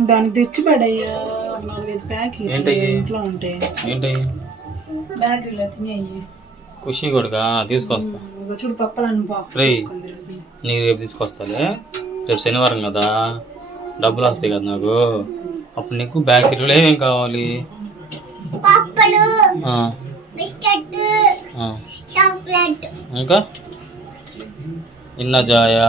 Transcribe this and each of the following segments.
దానికి తెచ్చి పడయ్యా నాలుగైదు ప్యాకెట్ ఏంటయ్యి? ఇంట్లో ఉంటాయి ఏంటి? బ్యాటరీలో తినేయి ఖుషి కొడుకా? తీసుకొస్తా. చూడు పప్పలను బాక్స్ రేయ్. తీసుకొని తిరుగుతుంది. నీకు రేపు తీసుకొస్తాలే? రేపు శనివారం కదా? డబ్బులు వస్తాయి కదా నాకు. అప్పుడు నీకు బ్యాకరీలో ఏమేం కావాలి? పప్పులు ఆ, బిస్కెట్ ఆ. చాక్లెట్. ఇంకా? ఇన్న జాయా.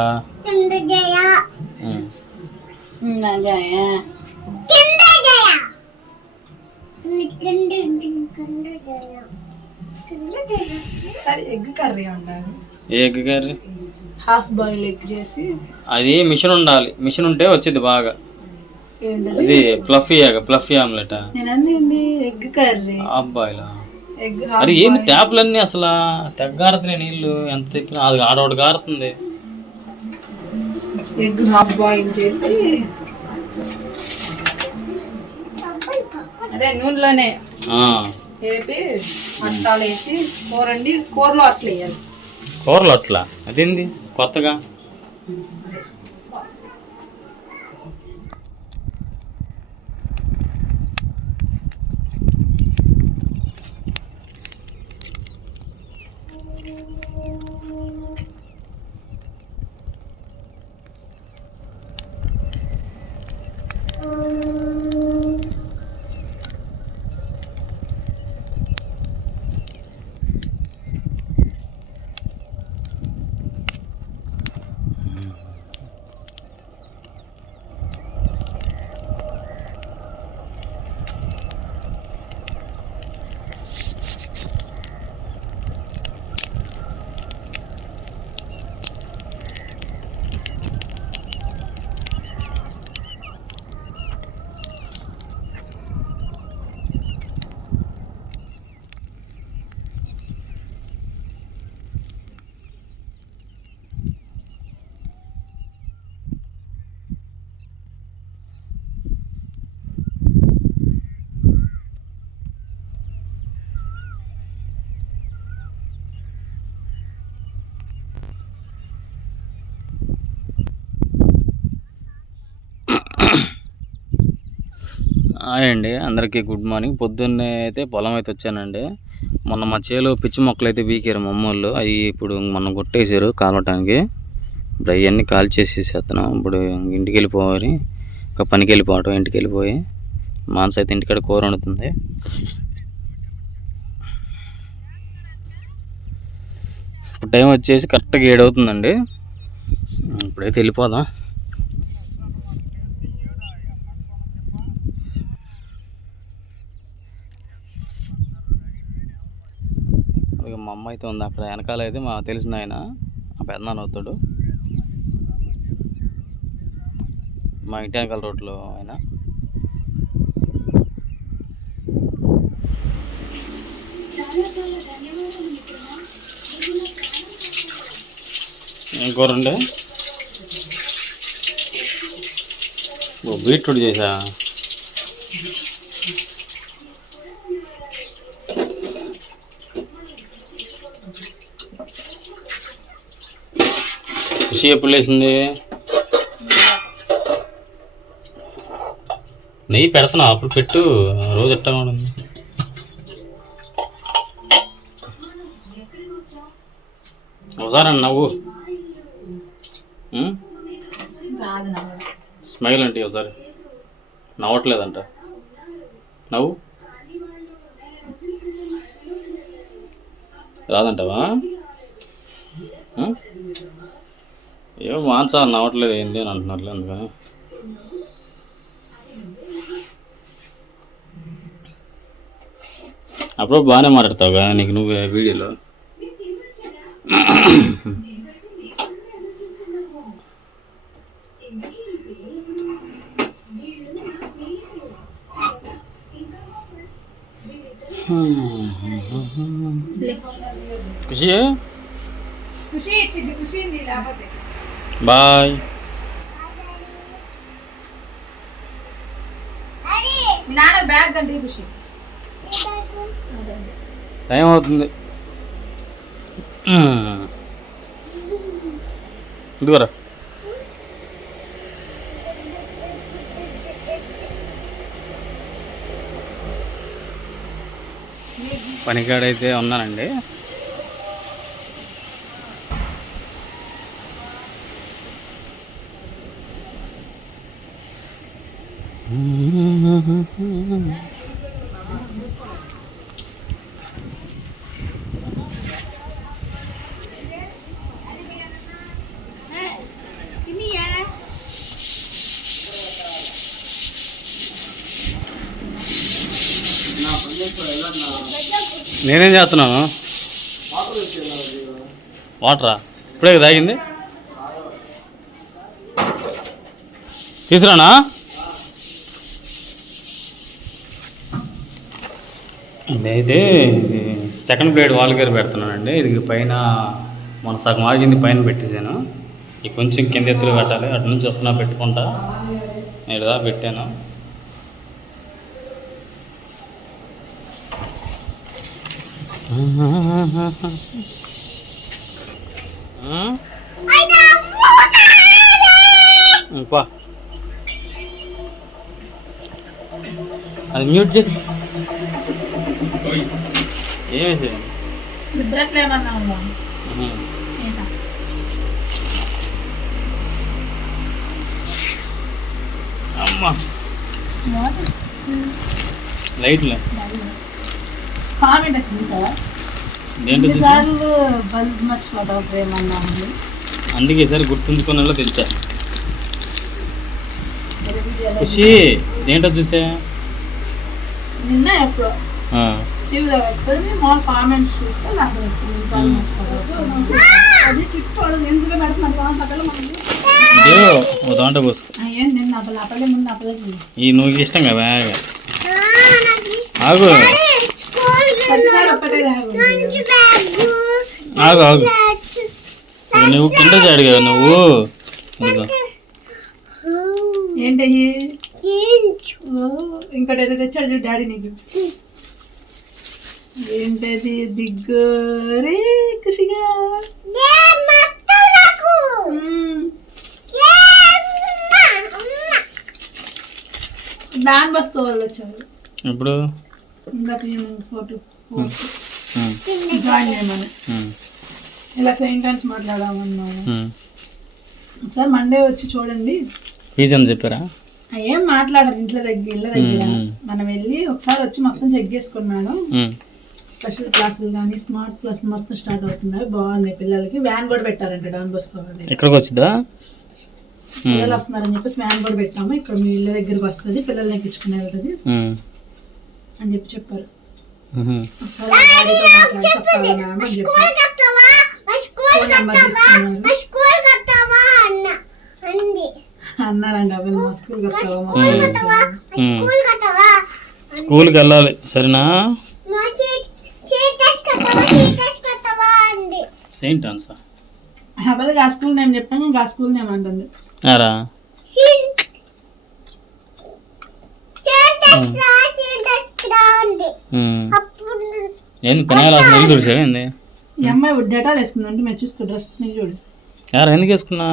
సరే ఎగ్ కర్రీ ఉండాలి ఏ egg curry half boil egg చేసి అది మిషన్ ఉండాలి మిషన్ ఉంటే వచ్చింది బాగా అది ఫ్లఫీ ఫ్లఫీ ఆమ్లెట్ నేను అన్నీ ఎగ్ కర్రీ అబ్బాయిలా ఎగ్ అరే ఏంది ట్యాప్లన్నీ అసలు తెగ్గారుతున్నాయి నీళ్ళు ఎంత తిప్పినా అది ఆడోడు గారుతుంది ఎగ్ హాఫ్ బాయిల్ చేసి అదే నూనెలోనే వేపి మంటాలు వేసి కూరండి. కూరలో అట్లా వేయాలి. కూరలు అట్లా? అదేంది? కొత్తగా? హాయ్ అండి అందరికీ గుడ్ మార్నింగ్. పొద్దున్నే అయితే పొలం అయితే వచ్చానండి. మొన్న మా చేలో పిచ్చి మొక్కలు అయితే బీకారు మా అమ్మోళ్ళు. అవి ఇప్పుడు మొన్న కొట్టేశారు కాలవటానికి. ఇప్పుడు అవన్నీ కాల్ చేసేసేస్తున్నాం ఇప్పుడు ఇంటికి వెళ్ళిపోవాలి ఇంకా పనికి వెళ్ళిపోవటం ఇంటికి వెళ్ళిపోయి మానస అయితే ఇంటికాడ కూర వండుతుంది. ఇప్పుడు టైం వచ్చేసి కరెక్ట్గా ఏడవుతుందండి. అవుతుందండి ఇప్పుడైతే వెళ్ళిపోదాం. అమ్మ అయితే ఉంది. అక్కడ వెనకాల అయితే మా తెలిసిన ఆయన ఆ పెద్దనాన్న అవుతాడు మా ఇంటి వెనకాల రోడ్లో ఆయన. ఏం బీట్రూట్ చేసా? ఖుషి ఎప్పుడు లేచింది? నెయ్యి పెడుతున్నావు? అప్పుడు పెట్టు. రోజు ఎట్టా ఉండదు? ఒకసారి నవ్వు. స్మైల్ అంటే ఒకసారి. నవ్వట్లేదంట. నవ్వు. రాదంటావా? ఏమో మాన్సా నవ్వట్లేదు ఏంది అని అంటున్నారులే అందుకని. అప్పుడు బాగానే మాట్లాడతావు కదా నీకు నువ్వు వీడియోలో. ఖుషి? ఖుషి ఖుషి లేకపోతే. బాయ్. టైం అవుతుంది. ఇదిగోరా. పనికాడైతే ఉన్నానండి. నేనేం చేస్తున్నాను? వాటరా? ఇప్పుడే తాగింది? తీసురానా ఇదైతే ఇది సెకండ్ ప్లేట్ వాల్గేర్ పెడుతున్నానండి. ఇది పైన మన సగం ఆగింది పైన పెట్టేసాను ఇది కొంచెం కింద ఎత్తులు పెట్టాలి అటు నుంచి చొప్పున పెట్టుకుంటా. ఇడదా పెట్టాను. అది మ్యూట్ చేసి ఏమేసి ఏమన్నా ఉందా అమ్మా. లైట్లు? కామెంట్ వచ్చింది సార్ అందుకే ఈసారి గుర్తుంచుకునేలా తెచ్చా. ఖుషి దేంట్లో చూసా? నిన్న ఎప్పుడు. టీవీలో పెట్టుకొని మామూలు కామెంట్స్ చూస్తే నాకు వచ్చింది ఎన్నిసార్లు మర్చిపోతావు అది చిట్టు ఎందుకు పెడుతున్నారు పక్కన మనకి ఇదే ఓ దాంట్లో పోసుకో ఏం నిన్న అప్పలు అప్పలే ముందు అప్పలే ఈ నువ్వు ఇష్టం కదా ఆగు. ఆగు ఆగు. నువ్వు కింద చాడు కదా నువ్వు. ఏంటయ్యి? ఇంకోటి ఏదో తెచ్చాడు చూడు డాడీ నీకు. ఏంటది దిగ్గరే ఖుషిగా మ్మ్. డాన్ బస్ వాళ్ళు వచ్చారు. ఇప్పుడు నేను ఫోటో జాయిన్ చేయమని ఇలా సెయిన్ టైమ్స్ మాట్లాడామన్నాము. ఒకసారి మండే వచ్చి చూడండి. ఫీజు అని చెప్పారా? ఏం మాట్లాడారు ఇంట్లో దగ్గర ఇళ్ళ దగ్గర. మనం వెళ్ళి ఒకసారి వచ్చి మొత్తం చెక్ చేసుకున్నాను. ఉమ్, స్పెషల్ క్లాసులు కానీ స్మార్ట్ క్లాస్ మొత్తం స్టార్ట్ అవుతున్నాయి. బాగున్నాయి పిల్లలకి. వ్యాన్ కూడా పెట్టారంట డాన్ బస్కో. ఎక్కడికి వచ్చిందా పిల్లలు వస్తున్నారని చెప్పేసి వ్యాన్ కూడా పెట్టాము. ఇక్కడ మీ ఇళ్ళ దగ్గరికి వస్తుంది. పిల్లల్ని ఎక్కించుకుని వెళ్తుంది అని చెప్పి చెప్పారు. ఉహు. ఒకసారి మా డాడీతో మాట్లాడి చెప్తాను మ్యామ్ అని చెప్పారు. ఫోన్ నెంబర్ తీసుకున్నారు. అన్నారండి అబ్బాయి మా స్కూల్. స్కూల్కి వెళ్ళాలి సరేనా? సెయింట్ ఆన్సర్ అబ్బాయి ఆ స్కూల్ నేమ్ చెప్పాను ఇంకా స్కూల్ నేమ్ అంటుంది. ఆరా? ఉమ్. ఏంది పినాయిల్ అసలు నీళ్ళు తుడిచావా ఏంది? ఈ అమ్మాయి డేటాలు వేసుకుంది అంటే మేము చూసుకో డ్రెస్ మీరు చూడు. యారా ఎందుకు వేసుకున్నా?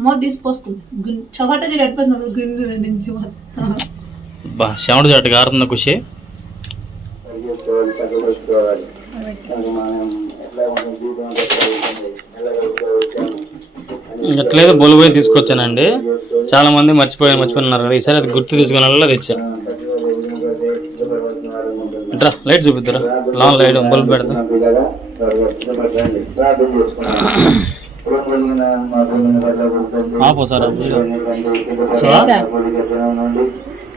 మో తీసిపోస్తుంది గున్- చవట చూడు ఎడిపోతున్నప్పుడు గుండు నుంచి మొత్తం. బా శవడు చాటు కారుతుందా ఖుషి? ఎట్లయితే బొలుబోయి తీసుకొచ్చానండి చాలా మంది మర్చిపోయి మర్చిపోయినారు కదా. ఈసారి అది గుర్తు తీసుకుని తెచ్చా. ఇట్రా లైట్ చూపిద్దురా. లాంగ్ లైట్ బల్బ్ పెడతా. ఆపో సార్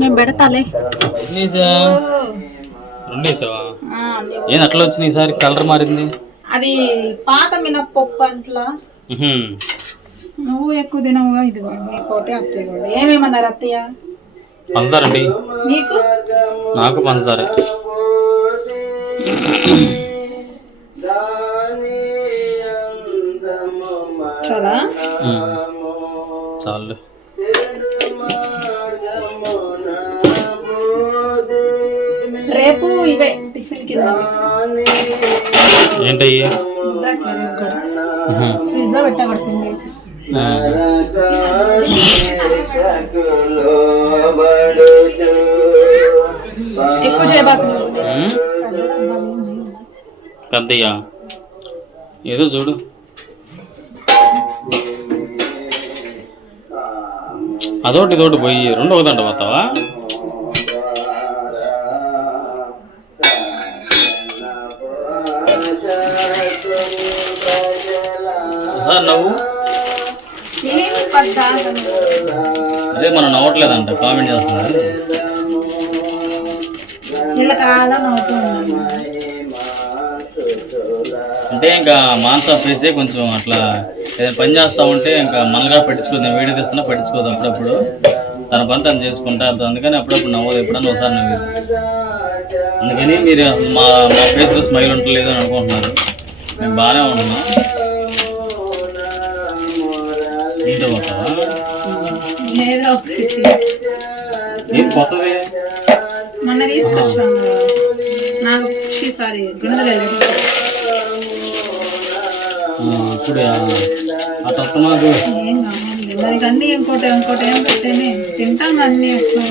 నేను పెడతాలే. ఏంది అట్లా వచ్చింది ఈసారి? కలర్ మారింది. అది పాత మినప్పప్పు అంట్లా. నువ్వు ఎక్కువ తినవుగా అత్తయ్య కూడా. ఏమేమన్నారు అత్తయ్య? పంచదారండి. నీకు? నాకు పంచదార. చాలా? చాలు రేపు ఇవే టిఫిన్ కింద. ఏంటయ్యి లో పెట్టగొడుతుంది వేసి ఎక్కువ చేయబాకు పెద్దయ్యా ఏదో చూడు. అదొకటి ఇదొకటి పోయి రెండు ఒకదంట పోతావా? సార్ నవ్వు అదే మనం నవ్వట్లేదంట కామెంట్ చేస్తున్నారు? అంటే ఇంకా మాంసా ప్లేసే కొంచెం అట్లా ఏదైనా పని చేస్తా ఉంటే ఇంకా మనగా పట్టించుకోదు వీడియో తీస్తున్నా పట్టించుకోదు అప్పుడప్పుడు. తన పని తను చేసుకుంటా అందుకని అప్పుడప్పుడు నవ్వదు ఎప్పుడన్నా ఒకసారి నవ్వేది అందుకని మీరు మా మా ఫేస్లో స్మైల్ ఉండలేదు అని అనుకుంటున్నారు. మేము బాగానే ఉంటున్నాం. ఏదో ఒకటి ఏం కొత్తది మొన్న తీసుకొచ్చాను నాకు సారీ గుణదలేదు ఇప్పుడు ఆ తత్త మాకు ఏం కావాలి? దానికి అన్ని ఇంకోటి ఇంకోటి ఏం తింటాను అన్ని ఎట్లా